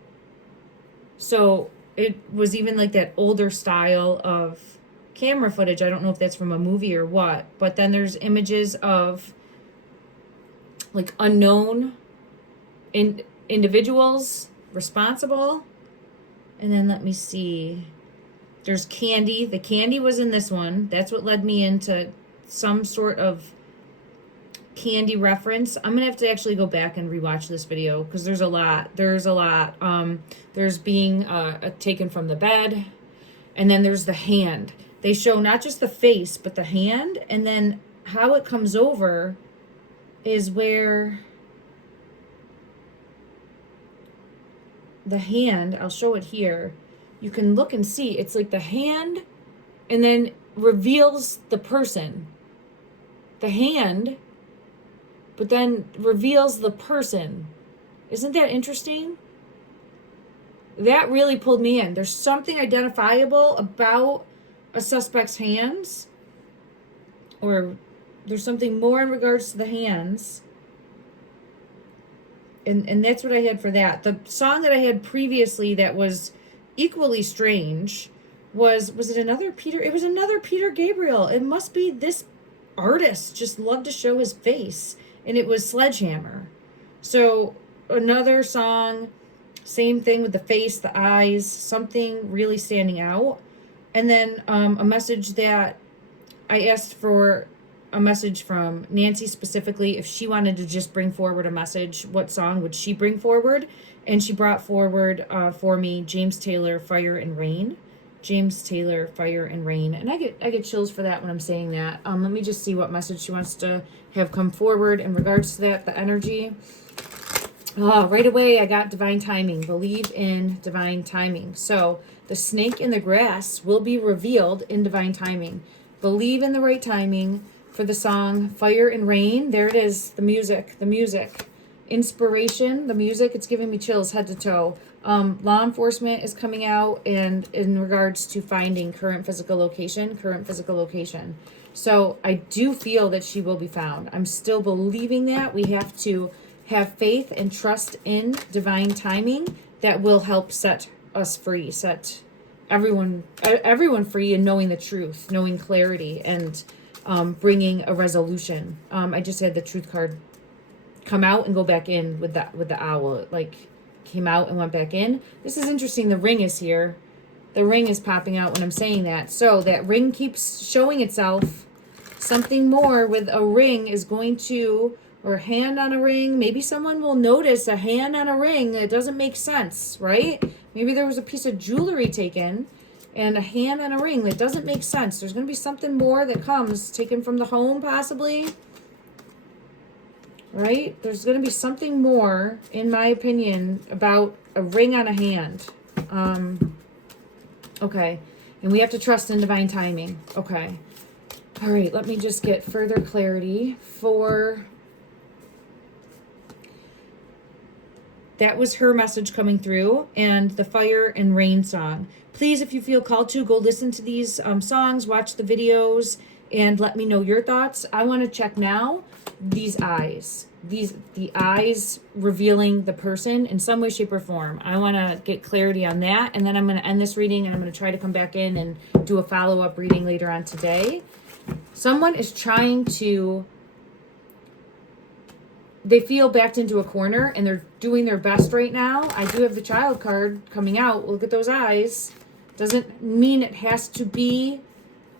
So it was even like that older style of camera footage. I don't know if that's from a movie or what. But then there's images of like unknown individuals responsible. And then let me see. There's candy. The candy was in this one. That's what led me into some sort of candy reference. I'm going to have to actually go back and rewatch this video because there's a lot. There's being taken from the bed. And then there's the hand. They show not just the face, but the hand. And then how it comes over is where the hand, I'll show it here. You can look and see. It's like the hand and then reveals the person. The hand, but then reveals the person. Isn't that interesting? That really pulled me in. There's something identifiable about a suspect's hands, or there's something more in regards to the hands. And that's what I had for that. The song that I had previously that was equally strange was it another Peter? It was another Peter Gabriel. It must be this artist just loved to show his face. And it was Sledgehammer. So another song, same thing with the face, the eyes, something really standing out. And then a message that I asked for, a message from Nancy specifically, if she wanted to just bring forward a message, what song would she bring forward? And she brought forward for me James Taylor, Fire and Rain. James Taylor, Fire and Rain. And I get chills for that when I'm saying that. Let me just see what message she wants to have come forward in regards to that, the energy. Right away, I got divine timing. Believe in divine timing. So the snake in the grass will be revealed in divine timing. Believe in the right timing for the song Fire and Rain. There it is, the music. Inspiration, the music, it's giving me chills head to toe. Law enforcement is coming out and in regards to finding current physical location. So I do feel that she will be found. I'm still believing that. We have to have faith and trust in divine timing that will help set us free, set everyone free in knowing the truth, knowing clarity, and bringing a resolution. I just had the truth card come out and go back in with the owl. It like came out and went back in. This is interesting. The ring is here. The ring is popping out when I'm saying that. So that ring keeps showing itself. Something more with a ring is going to, or a hand on a ring. Maybe someone will notice a hand on a ring that doesn't make sense, right? Maybe there was a piece of jewelry taken and a hand on a ring that doesn't make sense. There's going to be something more that comes taken from the home possibly. Right? There's going to be something more, in my opinion, about a ring on a hand. Okay. And we have to trust in divine timing. Okay. All right. Let me just get further clarity for... That was her message coming through, and the Fire and Rain song. Please, if you feel called to, go listen to these songs, watch the videos, and let me know your thoughts. I want to check now these eyes. The eyes revealing the person in some way, shape, or form. I want to get clarity on that, and then I'm going to end this reading, and I'm going to try to come back in and do a follow-up reading later on today. Someone is trying to... They feel backed into a corner, and they're doing their best right now. I do have the child card coming out. Look at those eyes. Doesn't mean it has to be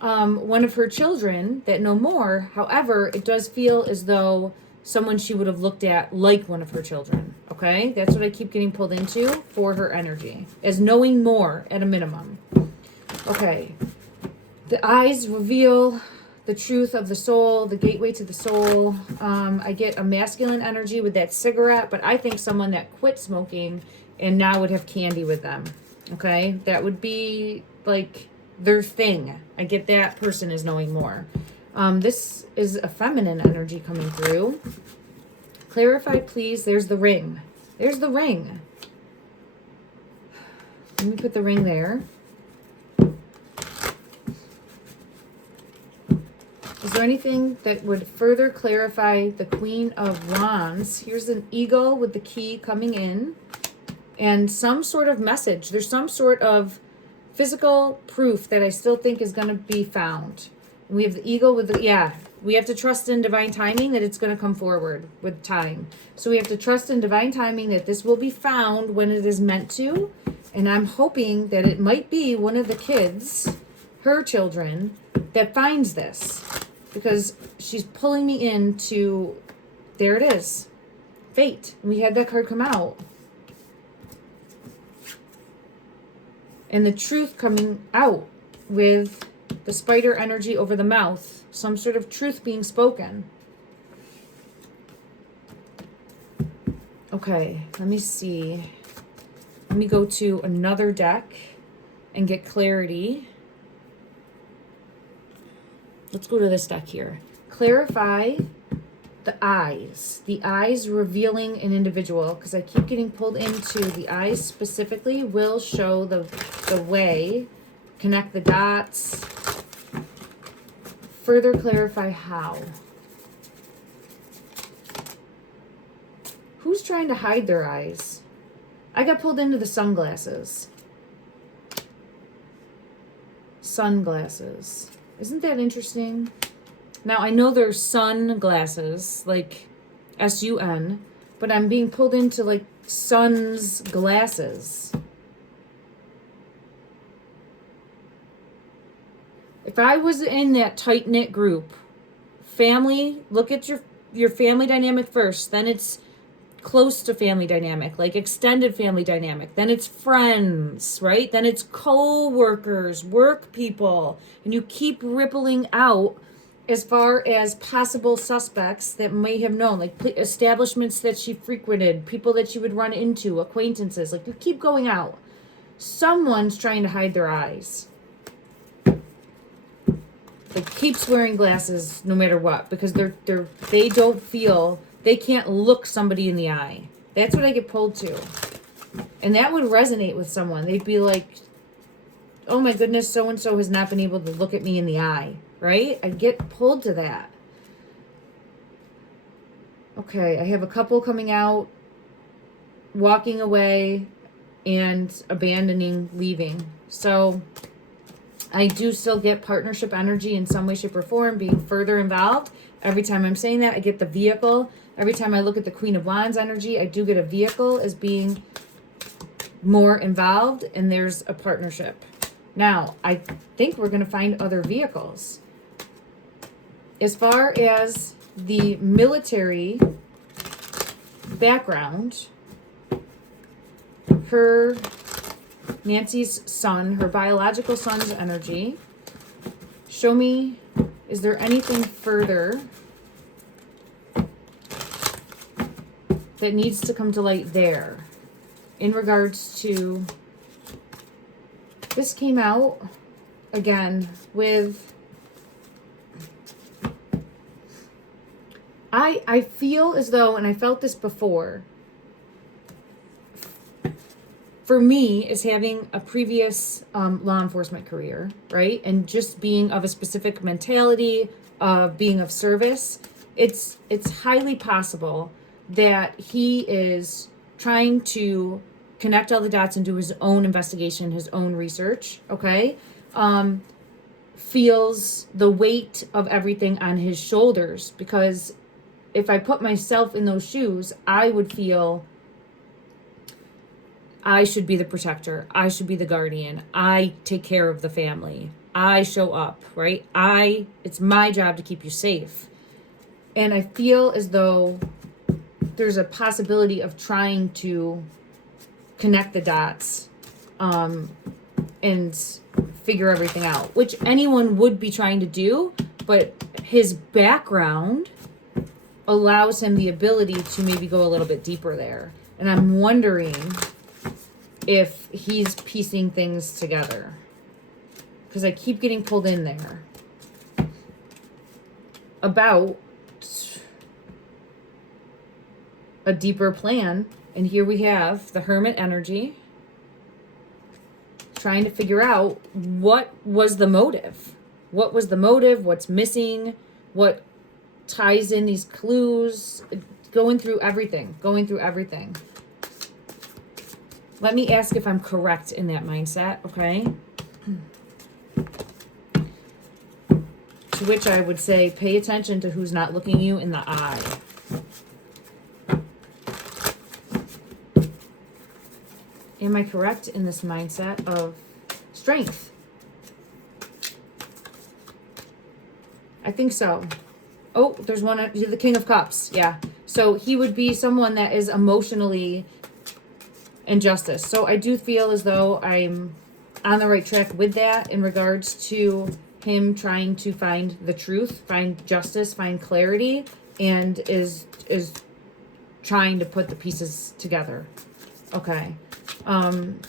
one of her children that know more. However, it does feel as though someone she would have looked at like one of her children. Okay. Okay, that's what I keep getting pulled into for her energy, as knowing more at a minimum. Okay, the eyes reveal the truth of the soul, the gateway to the soul. I get a masculine energy with that cigarette, but I think someone that quit smoking and now would have candy with them. Okay, that would be like their thing. I get that person is knowing more. This is a feminine energy coming through. Clarify, please. There's the ring. There's the ring. Let me put the ring there. Is there anything that would further clarify the Queen of Wands? Here's an eagle with the key coming in. And some sort of message. There's some sort of physical proof that I still think is going to be found. We have the eagle with the, yeah, we have to trust in divine timing that it's going to come forward with time. So we have to trust in divine timing that this will be found when it is meant to. And I'm hoping that it might be one of the kids, her children, that finds this. Because she's pulling me into, there it is, fate. We had that card come out. And the truth coming out with the spider energy over the mouth. Some sort of truth being spoken. Okay, let me see. Let me go to another deck and get clarity. Let's go to this deck here. Clarify the eyes. The eyes revealing an individual, because I keep getting pulled into the eyes specifically will show the way. Connect the dots. Further clarify how. Who's trying to hide their eyes? I got pulled into the sunglasses. Sunglasses. Isn't that interesting? Now, I know there's sunglasses, like S-U-N, but I'm being pulled into, like, sun's glasses. If I was in that tight-knit group, family, look at your family dynamic first, then it's close to family dynamic, like extended family dynamic, then it's friends, right? Then it's co-workers, work people, and you keep rippling out as far as possible suspects that may have known, like establishments that she frequented, people that she would run into, acquaintances, like you keep going out. Someone's trying to hide their eyes. Like keeps wearing glasses no matter what, because they don't feel, they can't look somebody in the eye. That's what I get pulled to. And that would resonate with someone. They'd be like, oh my goodness, so-and-so has not been able to look at me in the eye, right? I get pulled to that. Okay, I have a couple coming out, walking away, and abandoning, leaving. So I do still get partnership energy in some way, shape, or form, being further involved. Every time I'm saying that, I get the vehicle. Every time I look at the Queen of Wands energy, I do get a vehicle as being more involved, and there's a partnership. Now, I think we're going to find other vehicles. As far as the military background, Nancy's son, her biological son's energy, show me, is there anything further that needs to come to light there in regards to, this came out again with, I feel as though, and I felt this before, for me, is having a previous law enforcement career, right? And just being of a specific mentality of being of service, it's highly possible that he is trying to connect all the dots and do his own investigation, his own research, okay? Feels the weight of everything on his shoulders, because if I put myself in those shoes, I would feel I should be the protector. I should be the guardian. I take care of the family. I show up, right? It's my job to keep you safe. And I feel as though there's a possibility of trying to connect the dots and figure everything out, which anyone would be trying to do, but his background allows him the ability to maybe go a little bit deeper there. And I'm wondering if he's piecing things together, because I keep getting pulled in there about a deeper plan. And here we have the Hermit energy trying to figure out what was the motive. What was the motive? What's missing? What ties in these clues? Going through everything. Let me ask if I'm correct in that mindset, okay? To which I would say, pay attention to who's not looking you in the eye. Am I correct in this mindset of strength? I think so. Oh, there's one, the King of Cups. Yeah. So he would be someone that is emotionally injustice. So I do feel as though I'm on the right track with that in regards to him trying to find the truth, find justice, find clarity, and is trying to put the pieces together. Okay. I'm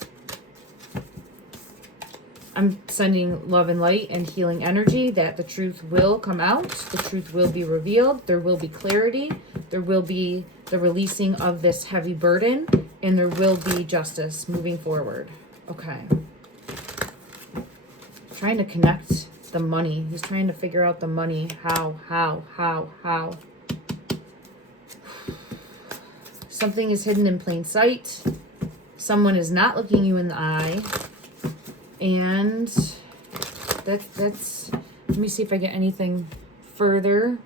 sending love and light and healing energy that the truth will come out. The truth will be revealed. There will be clarity. There will be the releasing of this heavy burden, and there will be justice moving forward. Okay. Trying to connect the money. He's trying to figure out the money. How. Something is hidden in plain sight. Someone is not looking you in the eye. And that's, let me see if I get anything further.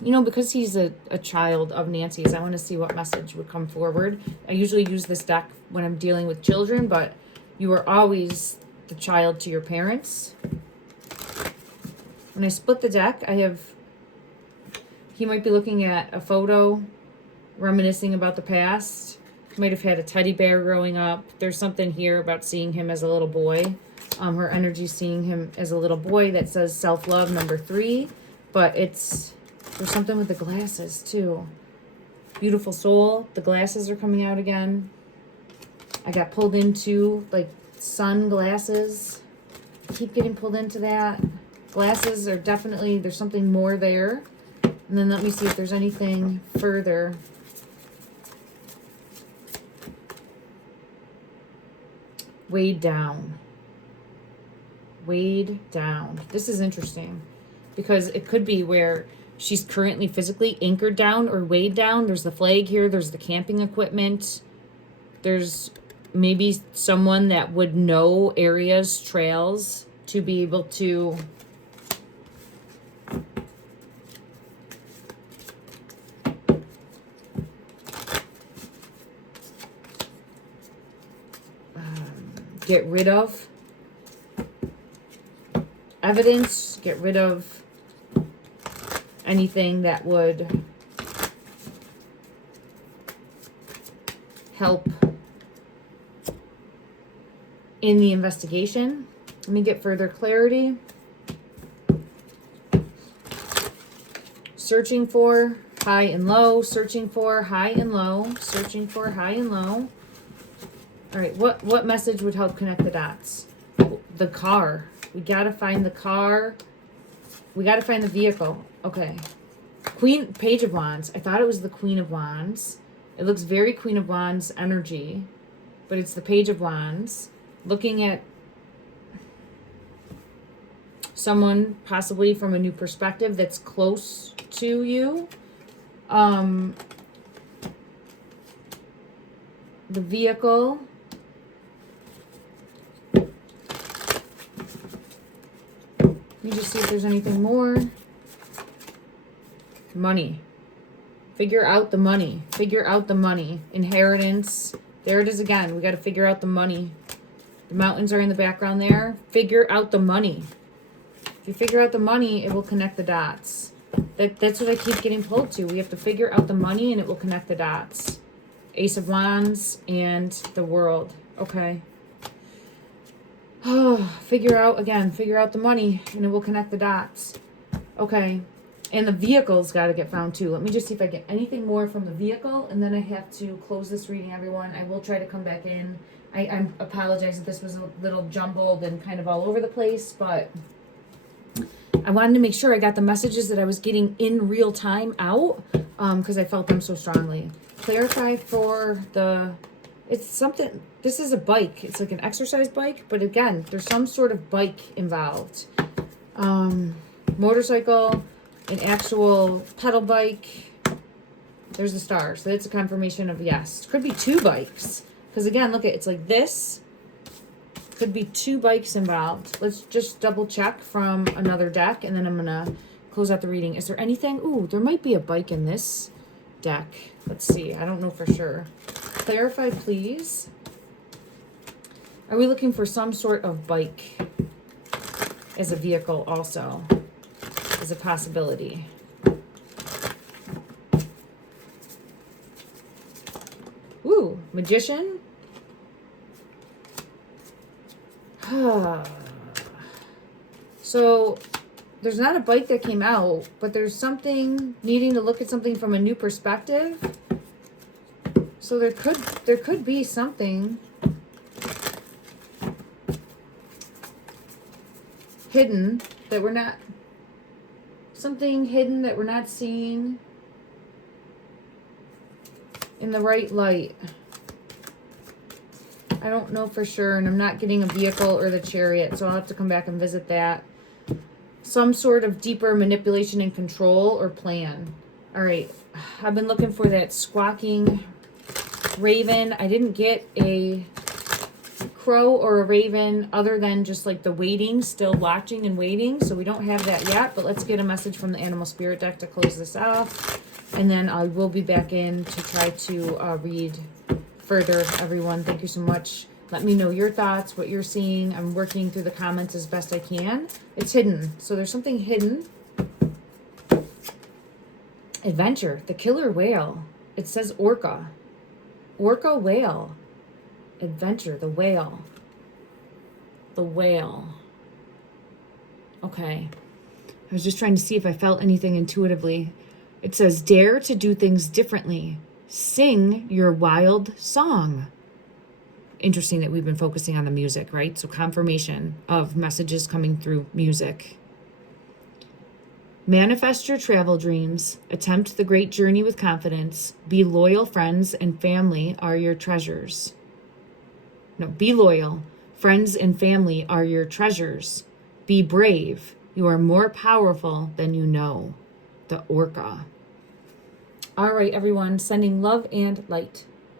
You know, because he's a child of Nancy's, I want to see what message would come forward. I usually use this deck when I'm dealing with children, but you are always the child to your parents. When I split the deck, he might be looking at a photo, reminiscing about the past. Might have had a teddy bear growing up. There's something here about seeing him as a little boy. Her energy seeing him as a little boy that says self-love number 3. But there's something with the glasses too. Beautiful soul. The glasses are coming out again. I got pulled into like sunglasses. I keep getting pulled into that. Glasses are definitely, there's something more there. And then let me see if there's anything further. Weighed down. This is interesting because it could be where she's currently physically anchored down or weighed down. There's the flag here. There's the camping equipment. There's maybe someone that would know areas, trails to be able to get rid of evidence, get rid of anything that would help in the investigation. Let me get further clarity. Searching for high and low, searching for high and low, searching for high and low. All right, what message would help connect the dots? The car. We got to find the car. We got to find the vehicle. Okay. Page of Wands. I thought it was the Queen of Wands. It looks very Queen of Wands energy, but it's the Page of Wands. Looking at someone possibly from a new perspective that's close to you. The vehicle. Let me just see if there's anything more. Money. Figure out the money. Figure out the money. Inheritance. There it is again. We got to figure out the money. The mountains are in the background there. Figure out the money. If you figure out the money, it will connect the dots. That's what I keep getting pulled to. We have to figure out the money and it will connect the dots. Ace of Wands and the World. Okay. Figure out the money and it will connect the dots. Okay. And the vehicle's got to get found too. Let me just see if I get anything more from the vehicle, and then I have to close this reading, everyone. I will try to come back in. I apologize if this was a little jumbled and kind of all over the place, but I wanted to make sure I got the messages that I was getting in real time out, because I felt them so strongly. Clarify for it's something, this is a bike. It's like an exercise bike, but again, there's some sort of bike involved. Motorcycle, an actual pedal bike. There's a star, so that's a confirmation of yes. Could be two bikes, because again, look at it's like this. Could be two bikes involved. Let's just double check from another deck, and then I'm gonna close out the reading. Is there anything? Ooh, there might be a bike in this deck. Let's see. I don't know for sure. Clarify, please. Are we looking for some sort of bike as a vehicle also? As a possibility. Ooh, Magician. So there's not a bike that came out, but there's something needing to look at something from a new perspective. So there could be something hidden that we're not, something hidden that we're not seeing in the right light. I don't know for sure, and I'm not getting a vehicle or the Chariot, so I'll have to come back and visit that. Some sort of deeper manipulation and control or plan. All right, I've been looking for that squawking raven. I didn't get a crow or a raven other than just like the waiting, still watching and waiting, so we don't have that yet, but let's get a message from the Animal Spirit deck to close this off, and then I will be back in to try to read further. Everyone, thank you so much. Let me know your thoughts, what you're seeing. I'm working through the comments as best I can. It's hidden, so there's something hidden. Adventure, the killer whale. It says orca whale. Adventure, the whale. Okay. I was just trying to see if I felt anything intuitively. It says, dare to do things differently. Sing your wild song. Interesting that we've been focusing on the music, right? So confirmation of messages coming through music. Manifest your travel dreams. Attempt the great journey with confidence. Be loyal. Friends and family are your treasures. No, be loyal. Friends and family are your treasures. Be brave. You are more powerful than you know. The orca. All right, everyone. Sending love and light.